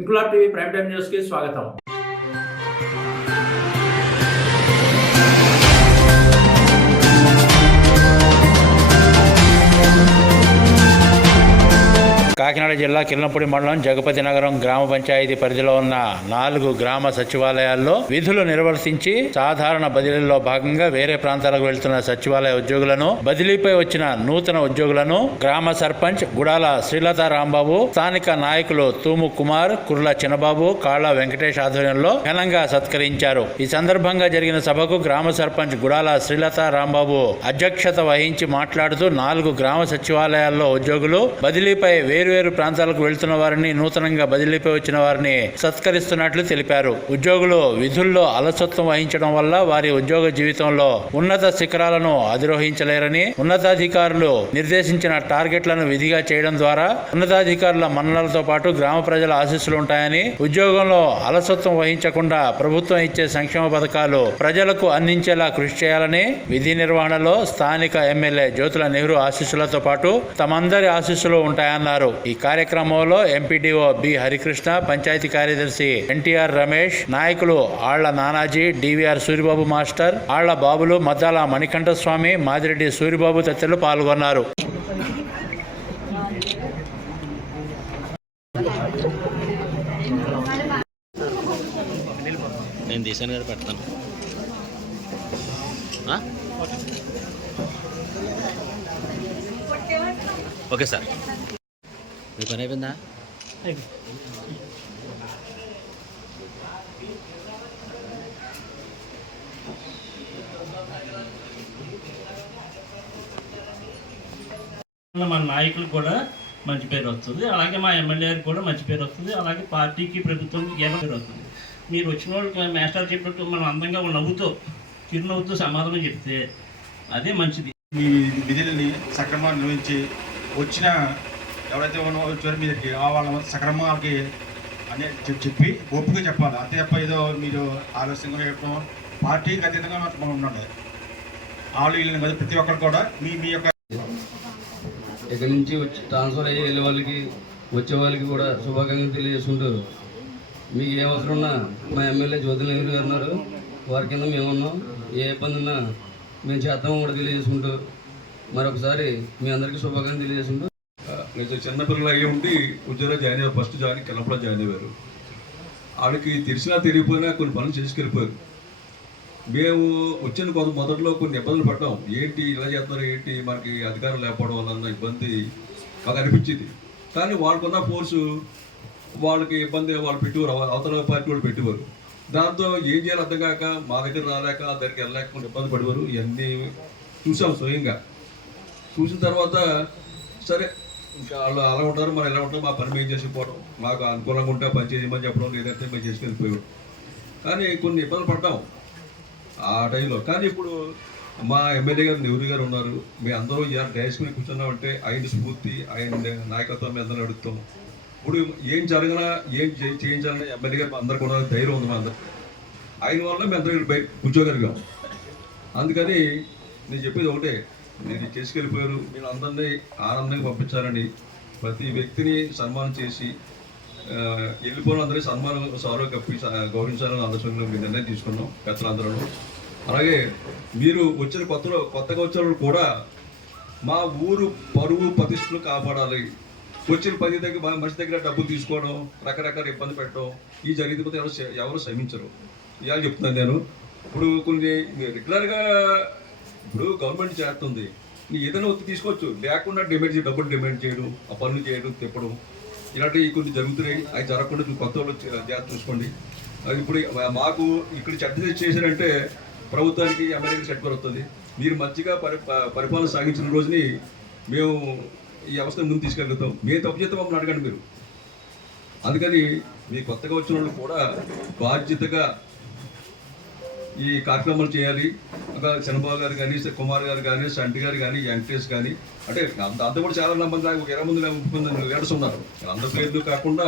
Inquilab TV prime time news కి స్వాగతం. కాకినాడ జిల్లా కిర్లంపూడి మండలం జగపతి నగరం గ్రామ పంచాయతీ పరిధిలో ఉన్న 4 గ్రామ సచివాలయాల్లో విధులు నిర్వర్తించి సాధారణ బదిలీలో భాగంగా వేరే ప్రాంతాలకు వెళ్తున్న సచివాలయ ఉద్యోగులను, బదిలీపై వచ్చిన నూతన ఉద్యోగులను గ్రామ సర్పంచ్ గుడాల శ్రీలత రాంబాబు, స్థానిక నాయకులు తూము కుమార్, కుర్ల చిన్నబాబు, కాళ్ళ వెంకటేష్ ఆధ్వర్యంలో ఘనంగా సత్కరించారు. ఈ సందర్భంగా జరిగిన సభకు గ్రామ సర్పంచ్ గుడాల శ్రీలత రాంబాబు అధ్యక్షత వహించి మాట్లాడుతూ 4 గ్రామ సచివాలయాల్లో ఉద్యోగులు బదిలీపై వేర్వేరు ప్రాంతాలకు వెళ్తున్న వారిని, నూతనంగా బదిలీపై వచ్చిన వారిని సత్కరిస్తున్నట్లు తెలిపారు. ఉద్యోగులు విధుల్లో అలసత్వం వహించడం వల్ల వారి ఉద్యోగ జీవితంలో ఉన్నత శిఖరాలను అధిరోహించలేరని, ఉన్నతాధికారులు నిర్దేశించిన టార్గెట్లను విధిగా చేయడం ద్వారా ఉన్నతాధికారుల మన్ననలతో పాటు గ్రామ ప్రజల ఆశీస్సులు ఉంటాయని, ఉద్యోగంలో అలసత్వం వహించకుండా ప్రభుత్వం ఇచ్చే సంక్షేమ పథకాలు ప్రజలకు అందించేలా కృషి చేయాలని, విధి నిర్వహణలో స్థానిక ఎమ్మెల్యే జ్యోతుల నెహ్రూ ఆశీస్సులతో పాటు తమందరి ఆశీస్సులు ఉంటాయన్నారు. ఈ కార్యక్రమంలో ఎంపీడీఓ బి హరికృష్ణ, పంచాయతీ కార్యదర్శి ఎన్టీఆర్ రమేష్, నాయకులు ఆళ్ల నానాజీ, డివిఆర్ సూరిబాబు మాస్టర్, ఆళ్ల బాబులు, మద్దాల మణికంఠ స్వామి, మాదిరెడ్డి సూరిబాబు తదితరులు పాల్గొన్నారు. నేను దేశాన్ని గారు పెడతాను. ఓకే సార్, మీ పని అయిపోయిందా? మన నాయకులకు కూడా మంచి పేరు వస్తుంది, అలాగే మా ఎమ్మెల్యేకి కూడా మంచి పేరు వస్తుంది, అలాగే పార్టీకి, ప్రభుత్వానికి ఏమో పేరు వస్తుంది. మీరు వచ్చిన వాళ్ళకి మాస్టర్ చెప్పినట్టు మనం అందంగా నవ్వుతూ, చిరునవ్వుతూ సమాధానం చెప్తే అదే మంచిది. మీ విధులని సక్రమంగా నిర్వహించి వచ్చిన ఎవరైతే వచ్చారో మీదకి వాళ్ళ సక్రమాలకి అని చెప్పి ఒప్పుగా చెప్పాలి. అంతే తప్ప ఏదో మీరు ఆలస్యంగా చెప్పడం, పార్టీకి అతీతంగా మనం ఉండాలి. వాళ్ళు వీళ్ళని కదా ప్రతి ఒక్కరు కూడా మీ యొక్క ఇక్కడి నుంచి వచ్చి ట్రాన్స్ఫర్ అయ్యే వెళ్ళే వాళ్ళకి, వచ్చే వాళ్ళకి కూడా శుభాకాంక్షలు తెలియజేసుకుంటూ, మీకు ఏ అవసరం ఉన్నా మా ఎమ్మెల్యే జ్యోతుల నెహ్రూ గారు ఉన్నారు, వారి కింద మేము ఉన్నాం. ఏ ఇబ్బంది ఉన్నా మేము చేద్దామో కూడా తెలియజేసుకుంటూ, మరొకసారి మీ అందరికీ శుభాకాంక్షలు తెలియజేసుకుంటూ, నేను చిన్నపిల్లలు అయ్యి ఉండి ఉద్యోగంలో జాయిన్ అయ్యారు. ఫస్ట్ కిన్నప్పుడు జాయిన్ అయ్యారు. వాళ్ళకి తెలిసినా తెలియకపోయినా కొన్ని పనులు చేసుకెళ్ళిపోయారు. మేము వచ్చిన మొదట్లో కొన్ని ఇబ్బందులు పడ్డాం. ఏంటి ఇలా చేస్తున్నారు, ఏంటి మనకి అధికారం లేకపోవడం వల్ల ఇబ్బంది మాకు అనిపించింది. కానీ వాళ్ళకున్న ఫోర్సు, వాళ్ళకి ఇబ్బంది వాళ్ళు పెట్టేవారు, అవతల పార్టీ వాళ్ళు పెట్టేవారు. దాంతో ఏం చేయాలి అర్థం కాక మా దగ్గర రాలేక దగ్గరికి వెళ్ళలేక ఇబ్బంది పడేవారు. ఇవన్నీ చూసాం స్వయంగా. చూసిన తర్వాత సరే ఇంకా వాళ్ళు అలా ఉంటారు, మనం ఎలా ఉంటాం, మా పని మేము చేసుకుపోవడం, మాకు అనుకూలంగా ఉంటే పని చేయమని చెప్పడం, లేదంటే మేము చేసుకెళ్ళిపోయాం. కానీ కొన్ని ఇబ్బందులు పడ్డాం ఆ టైంలో. కానీ ఇప్పుడు మా ఎమ్మెల్యే గారు నెహ్రూ గారు ఉన్నారు. మేము అందరూ డైస్ మీద కూర్చున్నామంటే ఆయన స్ఫూర్తి, ఆయన నాయకత్వం మేము అందరూ అడుగుతాం. ఇప్పుడు ఏం జరిగినా ఏం చేయించాలని ఎమ్మెల్యే గారు అందరికీ కూడా ధైర్యం ఉంది. మా అందరూ ఆయన వల్ల మేము అందరూ బయట కూర్చోగలిగాం. అందుకని నేను చెప్పేది ఒకటే, మీరు చేసుకెళ్ళిపోయారు, మీరు అందరినీ ఆనందంగా పంపించాలని, ప్రతి వ్యక్తిని సన్మానం చేసి వెళ్ళిపోయిన అందరికీ సన్మానం సారో కప్పి గౌరవించాలని ఆలోచనలో మీ నిర్ణయం తీసుకున్నాం పెద్దలందరూ. అలాగే మీరు వచ్చిన కొత్తగా వచ్చిన వాళ్ళు కూడా మా ఊరు పరువు ప్రతిష్టలు కాపాడాలి. వచ్చిన పని దగ్గర మనిషి దగ్గర డబ్బులు తీసుకోవడం, రకరకాల ఇబ్బంది పెట్టడం, ఈ జరిగితే ఎవరు శ్రమించరు. ఇవాళ చెప్తున్నాను నేను. ఇప్పుడు కొన్ని రెగ్యులర్గా ఇప్పుడు గవర్నమెంట్ చేస్తుంది, నీ ఏదైనా ఒత్తి తీసుకోవచ్చు, లేకుండా డబ్బులు డిమాండ్ చేయడం, ఆ పనులు చేయడం, తిప్పడం, ఇలాంటివి కొన్ని జరుగుతున్నాయి. అవి జరగకుండా కొత్త వాళ్ళు జాగ్రత్త చూసుకోండి. అది ఇప్పుడు మాకు ఇక్కడ చెడ్డ చేశారంటే ప్రభుత్వానికి, ఎమ్మెల్యేకి చెడ్డ వస్తుంది. మీరు మంచిగా పరిపాలన సాగించిన రోజుని మేము ఈ అవస్థను ముందు తీసుకెళ్తాం. మేము తప్పు చేస్తే మమ్మల్ని అడగండి మీరు. అందుకని మీ కొత్తగా వచ్చిన వాళ్ళు కూడా బాధ్యతగా ఈ కార్యక్రమాలు చేయాలి. చంద్రబాబు గారు కానీ, కుమార్ గారు కానీ, సంటి గారు కానీ, వెంకటేష్ కానీ, అంటే అంతా కూడా చాలా మంది, 20 మంది 30 మంది లీడర్స్ ఉన్నారు. అందరి పేర్లు కాకుండా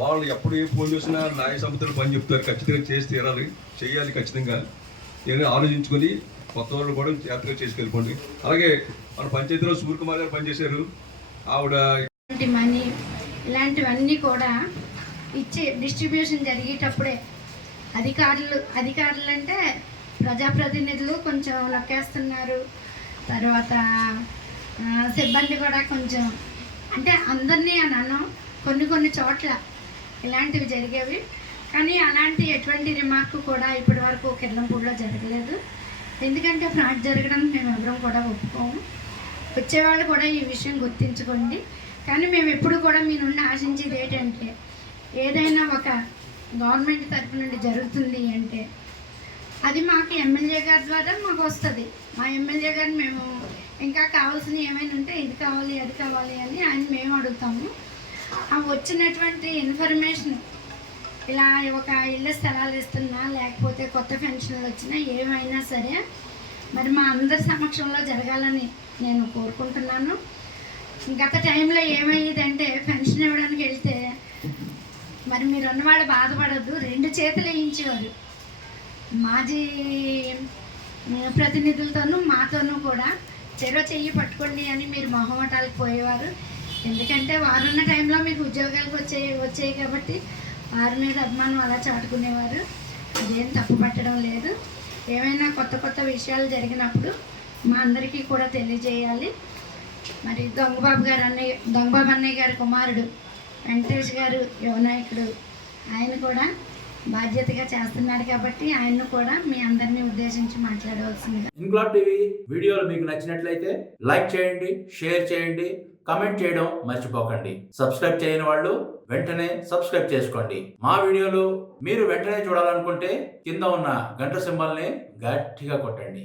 వాళ్ళు ఎప్పుడు ఏ ఫోన్ చేసినా న్యాయ సముద్రం పని చెప్తారు, ఖచ్చితంగా చేసి తీరాలి, చేయాలి ఖచ్చితంగా. ఏదైనా ఆలోచించుకొని కొత్త వాళ్ళు కూడా జాగ్రత్తగా చేసుకెళ్ళిపోండి. అలాగే మన పంచాయతీలో సూర్యకుమార్ గారు పనిచేశారు, ఆవిడ మనీ ఇలాంటివన్నీ కూడా ఇచ్చి డిస్ట్రిబ్యూషన్ జరిగేటప్పుడే అధికారులు అంటే ప్రజాప్రతినిధులు కొంచెం నొక్కేస్తున్నారు. తర్వాత సిబ్బంది కూడా కొంచెం, అంటే అందరినీ అని అన్నాం, కొన్ని చోట్ల ఇలాంటివి జరిగేవి. కానీ అలాంటి ఎటువంటి రిమార్క్ కూడా ఇప్పటి వరకు కిర్లంపూడిలో జరగలేదు. ఎందుకంటే ఫ్రాడ్ జరగడానికి మేము ఎవరం కూడా ఒప్పుకోము. వచ్చేవాళ్ళు కూడా ఈ విషయం గుర్తించుకోండి. కానీ మేము ఎప్పుడు కూడా మీ నుండి ఆశించేది ఏంటంటే, ఏదైనా ఒక గవర్నమెంట్ తరఫు నుండి జరుగుతుంది అంటే అది మాకు ఎమ్మెల్యే గారి ద్వారా మాకు వస్తుంది. మా ఎమ్మెల్యే గారిని మేము ఇంకా కావాల్సినవి ఏమైనా ఉంటే ఇది కావాలి అది కావాలి అని ఆయన మేము అడుగుతాము. ఆ వచ్చినటువంటి ఇన్ఫర్మేషన్ ఇలా ఒక ఇళ్ళ స్థలాలు ఇస్తున్నా లేకపోతే కొత్త పెన్షన్లు వచ్చినా ఏమైనా సరే మరి మా అందరి సమక్షంలో జరగాలని నేను కోరుకుంటున్నాను. గత టైంలో ఏమయ్యేదంటే పెన్షన్ ఇవ్వడానికి వెళ్తే మరి మీరు అన్నవాళ్ళు బాధపడద్దు, 2 చేతులు వేయించేవారు మాజీ ప్రతినిధులతోనూ మాతోనూ కూడా. చెయ్యి పట్టుకోండి అని మీరు మొహమాటాలకు పోయేవారు. ఎందుకంటే వారున్న టైంలో మీకు ఉద్యోగాలకు వచ్చాయి కాబట్టి వారి మీద అభిమానం అలా చాటుకునేవారు. అదేం తప్పు పట్టడం లేదు. ఏమైనా కొత్త విషయాలు జరిగినప్పుడు మా అందరికీ కూడా తెలియజేయాలి. మరి దొంగబాబు అన్నయ్య గారి కుమారుడు వెంకటేష్ గారు యువనాయకుడు, ఆయన కూడా బాధ్యతగా చేస్తున్నారు కాబట్టి ఆయన్ను కూడా మీ అందరినీ ఉద్దేశించి మాట్లాడవలసిందిగా. ఇన్క్లాబ్ టీవీ వీడియోలు మీకు నచ్చినట్లయితే లైక్ చేయండి, షేర్ చేయండి, కమెంట్ చేయడం మర్చిపోకండి. సబ్స్క్రైబ్ చేయని వాళ్ళు వెంటనే సబ్స్క్రైబ్ చేసుకోండి. మా వీడియోలు మీరు వెంటనే చూడాలనుకుంటే కింద ఉన్న గంట సింబల్ని గట్టిగా కొట్టండి.